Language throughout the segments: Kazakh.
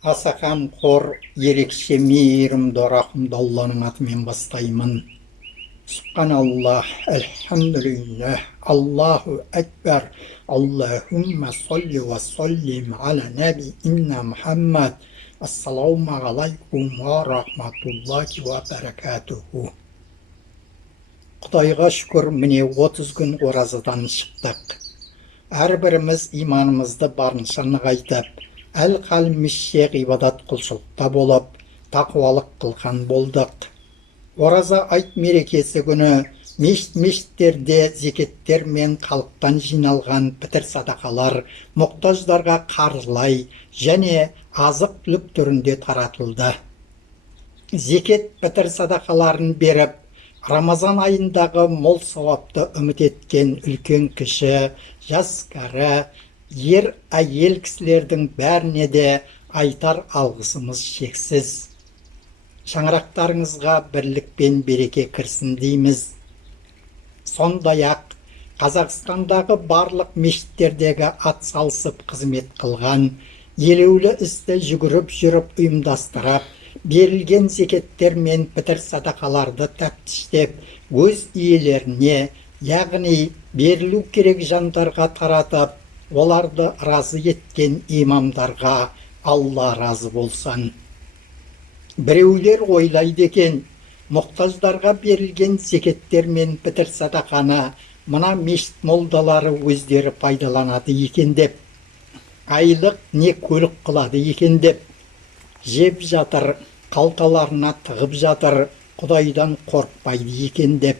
Аса қамқор, ерекше мейірімді рахымды Алланың атымен бастаймын. Субханаллах, әлхамдулиллах, Аллаху әкбар, Аллахумма салли ва саллим аля наби инна Мухаммад. Ассаламу алейкум ва рахматуллахи ва баракатуху. Құдайға шүкір, міне 30 күн оразадан шықтық. Әрбіріміз иманымызды барынша нығайтып, әл-қалмізше ғибадат құлшылықта болып, тақуалық қылған болдық. Ораза айт мерекесі күні мешіттерде зекеттер мен халықтан жиналған пітір садақалар мұқтаждарға қаржылай және азық-түлік түрінде таратылды. Зекет пітір садақаларын беріп, Рамазан айындағы мол сауапты үміт еткен үлкен кіші, жас кәрі, ер әйел кісілердің бәріне де айтар алғысымыз шексіз. Шаңырақтарыңызға бірлік пен береке кірсін дейміз. Сондай-ақ Қазақстандағы барлық мешіттердегі атсалысып қызмет қылған, елеулі істі жүгіріп жүріп ұйымдастырып, берілген зекеттер мен пітір садақаларды тәптіштеп, өз иелеріне, яғни берілу керек жандарға таратып, оларды разы еткен имамдарға Алла разы болсын. Біреулер ойлайды екен, мұқтаждарға берілген зекеттер мен пітір садақаны мына мешіт молдалары өздері пайдаланады екен деп, айлық не көлік қылады екен деп, жеп жатыр, қалталарына тығып жатыр, Құдайдан қорқпайды екен деп.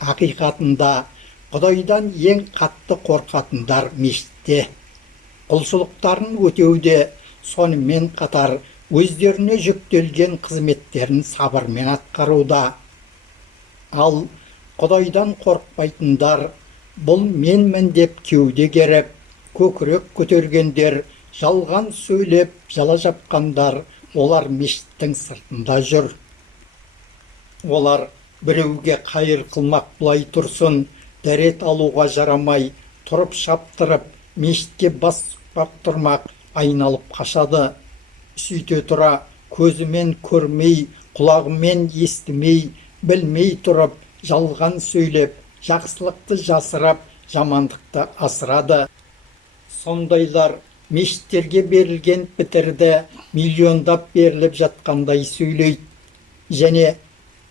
Ақиқатында Құдайдан ең қатты қорқатындар мешітте. Құлшылықтарын өтеуде, сонымен қатар өздеріне жүктелген қызметтерін сабырмен атқаруда. Ал Құдайдан қорқпайтындар, бұл менмін деп кеуде керіп, көкірек көтергендер, жалған сөйлеп, жала жапқандар, олар мешіттің сыртында жүр. Олар біреуге қайыр қылмақ бұлай тұрсын, дәрет алуға жарамай, тұрып шаптырып, мешітке бас сұқпақ тұрмақ, айналып қашады. Сөйте тұра, көзімен көрмей, құлағымен естімей, білмей тұрып, жалған сөйлеп, жақсылықты жасырап, жамандықты асырады. Сондайлар мешіттерге берілген пітірді миллиондап беріліп жатқандай сөйлейді. Және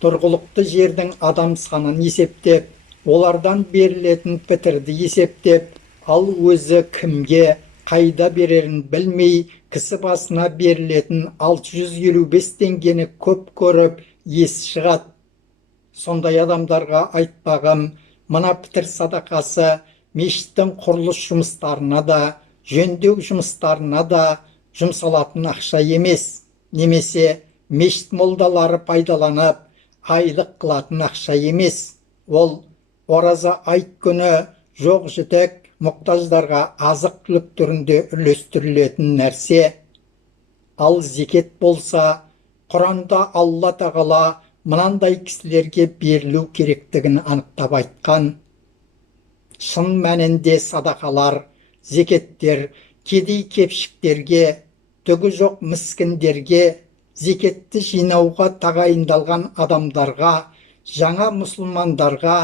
тұрғылықты жердің адам санын есептеп, олардан берілетін пітірді есептеп, ал өзі кімге, қайда берерін білмей, кісі басына берілетін 655 теңгені көп көріп, есі шығады. Сондай адамдарға айтпағым, мына пітір садақасы мешіттің құрылыс жұмыстарына да, жөндеу жұмыстарына да жұмсалатын ақша емес, немесе мешіт молдалары пайдаланып, айлық қылатын ақша емес. Ол ораза айт күні жоқ жітік мұқтаждарға азық-түлік түрінде үлестірілетін нәрсе. Ал зекет болса, Құранда Алла тағала мынандай кісілерге берілу керектігін анықтап айтқан. Шын мәнінде садақалар, зекеттер кедей-кепшіктерге, түгі жоқ міскіндерге, зекетті жинауға тағайындалған адамдарға, жаңа мұсылмандарға,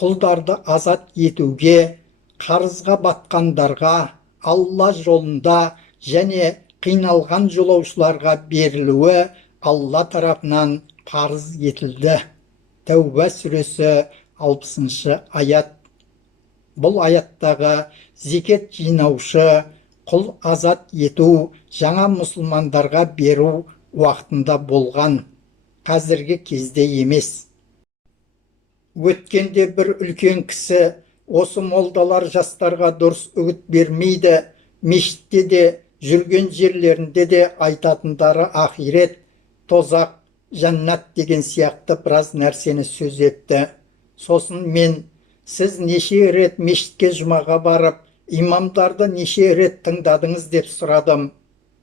құлдарды азат етуге, қарызға батқандарға, Алла жолында және қиналған жолаушыларға берілуі Алла тарапынан парыз етілді. Тәуба сүресі 60 аят. Бұл аяттағы зекет жинаушы, құл азат ету, жаңа мұсылмандарға беру уақытында болған, қазіргі кезде емес. Өткенде бір үлкен кісі, осы молдалар жастарға дұрыс үгіт бермейді, мешітте де, жүрген жерлерінде де айтатындары ақирет, тозақ, жәннат деген сияқты біраз нәрсені сөз етті. Сосын мен, сіз неше рет мешітке жұмаға барып, имамдарды неше рет тыңдадыңыз деп сұрадым.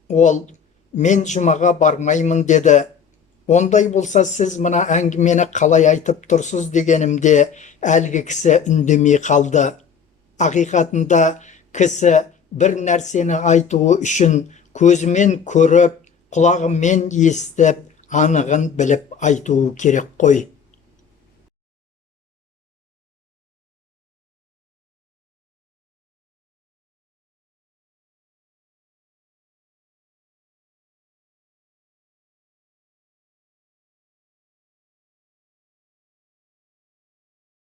Ол, мен жұмаға бармаймын деді. Ондай болса сіз мына әңгімені қалай айтып тұрсыз дегенімде, әлгі кісі үндемей қалды. Ақиқатында кісі бір нәрсені айтуы үшін көзімен көріп, құлағымен естіп, анығын біліп айтуы керек қой.